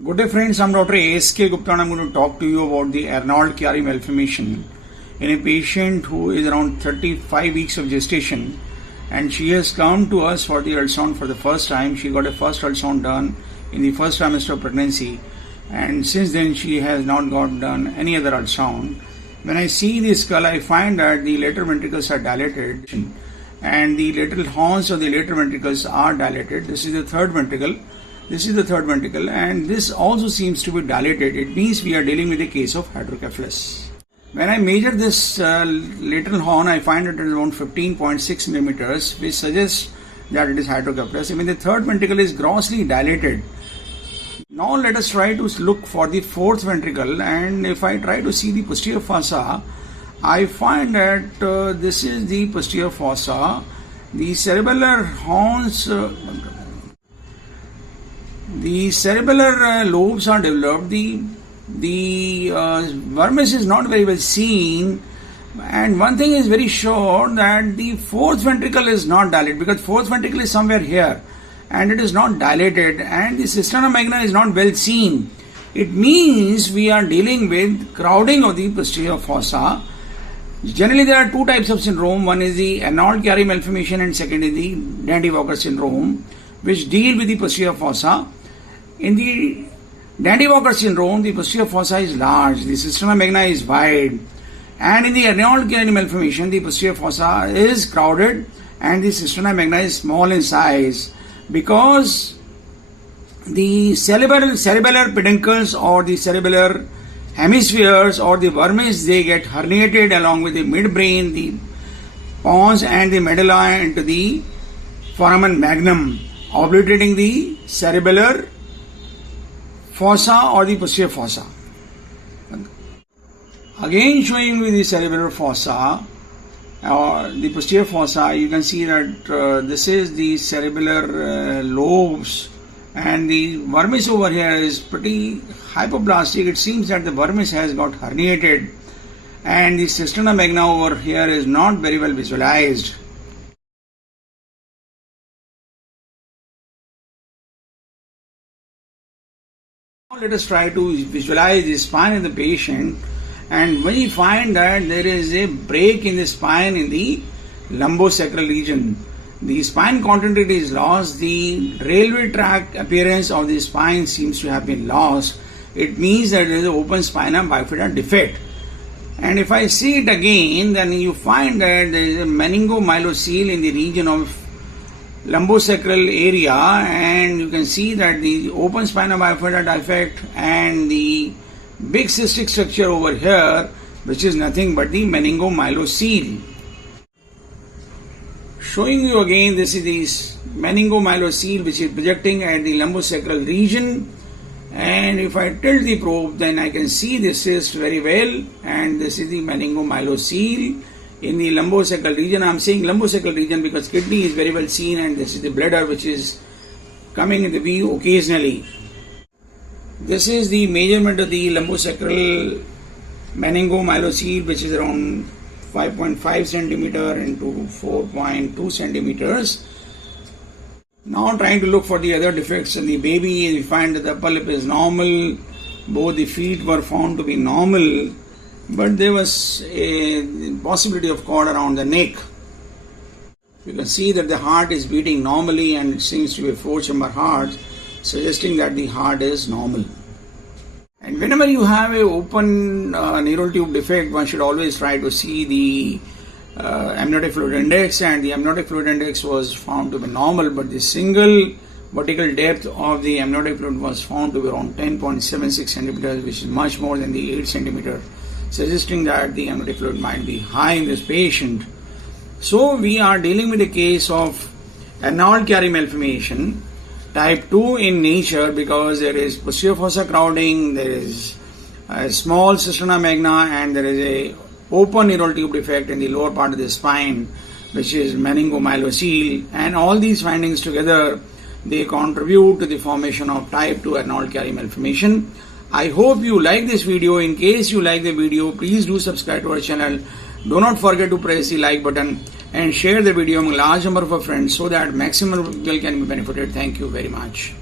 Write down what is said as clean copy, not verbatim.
Good day friends, I'm Dr. A.S.K. Gupta and I'm going to talk to you about the Arnold-Chiari malformation in a patient who is around 35 weeks of gestation, and she has come to us for the ultrasound for the first time. She got a first ultrasound done in the first trimester of pregnancy, and since then she has not got done any other ultrasound. When I see the skull, I find that the lateral ventricles are dilated and the lateral horns of the lateral ventricles are dilated. This is the third ventricle. This is the third ventricle, and this also seems to be dilated. It means we are dealing with a case of hydrocephalus. When I measure this lateral horn, I find it is around 15.6 millimeters, which suggests that it is hydrocephalus. I mean, the third ventricle is grossly dilated. Now let us try to look for the fourth ventricle, and if I try to see the posterior fossa, I find that this is the posterior fossa. The cerebellar horns, the cerebellar lobes are developed. The vermis is not very well seen, and one thing is very sure, that the fourth ventricle is not dilated, because fourth ventricle is somewhere here and it is not dilated, and the cisterna magna is not well seen. It means we are dealing with crowding of the posterior fossa. Generally there are two types of syndrome. One is the Arnold-Chiari malformation and second is the Dandy-Walker syndrome, which deal with the posterior fossa. In the Dandy-Walker syndrome, the posterior fossa is large, the cisterna magna is wide, and in the Arnold-Chiari malformation, the posterior fossa is crowded and the cisterna magna is small in size, because the cerebellar peduncles or the cerebellar hemispheres or the vermis, they get herniated along with the midbrain, the pons and the medulla into the foramen magnum, obliterating the cerebellar fossa or the posterior fossa. Again showing with the cerebellar fossa or the posterior fossa, you can see that this is the cerebellar lobes, and the vermis over here is pretty hypoplastic. It seems that the vermis has got herniated, and the cisterna magna over here is not very well visualized. Now let us try to visualize the spine of the patient, and we find that there is a break in the spine in the lumbosacral region. The spine continuity is lost. The railway track appearance of the spine seems to have been lost. It means that there is an open spina bifida defect. And if I see it again, then you find that there is a meningomyelocele in the region of lumbosacral area, and you can see that the open spina bifida defect and the big cystic structure over here, which is nothing but the meningomyelocele. Showing you again, this is the meningomyelocele which is projecting at the lumbosacral region, and if I tilt the probe, then I can see the cyst very well, and this is the meningomyelocele in the lumbosacral region. I am saying lumbosacral region because kidney is very well seen, and this is the bladder which is coming in the view occasionally. This is the measurement of the lumbosacral meningomyelocele, which is around 5.5 centimeter into 4.2 centimeters. Now trying to look for the other defects in the baby, we find that the upper lip is normal, both the feet were found to be normal, but there was a possibility of cord around the neck. You can see that the heart is beating normally, and it seems to be a 4-chamber heart, suggesting that the heart is normal. And whenever you have an open neural tube defect, one should always try to see the amniotic fluid index, and the amniotic fluid index was found to be normal, but the single vertical depth of the amniotic fluid was found to be around 10.76 centimeters, which is much more than the 8 centimeter, suggesting that the amniotic fluid might be high in this patient. So we are dealing with a case of Arnold-Chiari malformation, type 2 in nature, because there is posterior fossa crowding, there is a small cisterna magna, and there is a open neural tube defect in the lower part of the spine, which is meningomyelocele, and all these findings together, they contribute to the formation of type 2 Arnold-Chiari malformation. I hope you like this video. In case you like the video, please do subscribe to our channel. Do not forget to press the like button and share the video among a large number of our friends so that maximum people can be benefited. Thank you very much.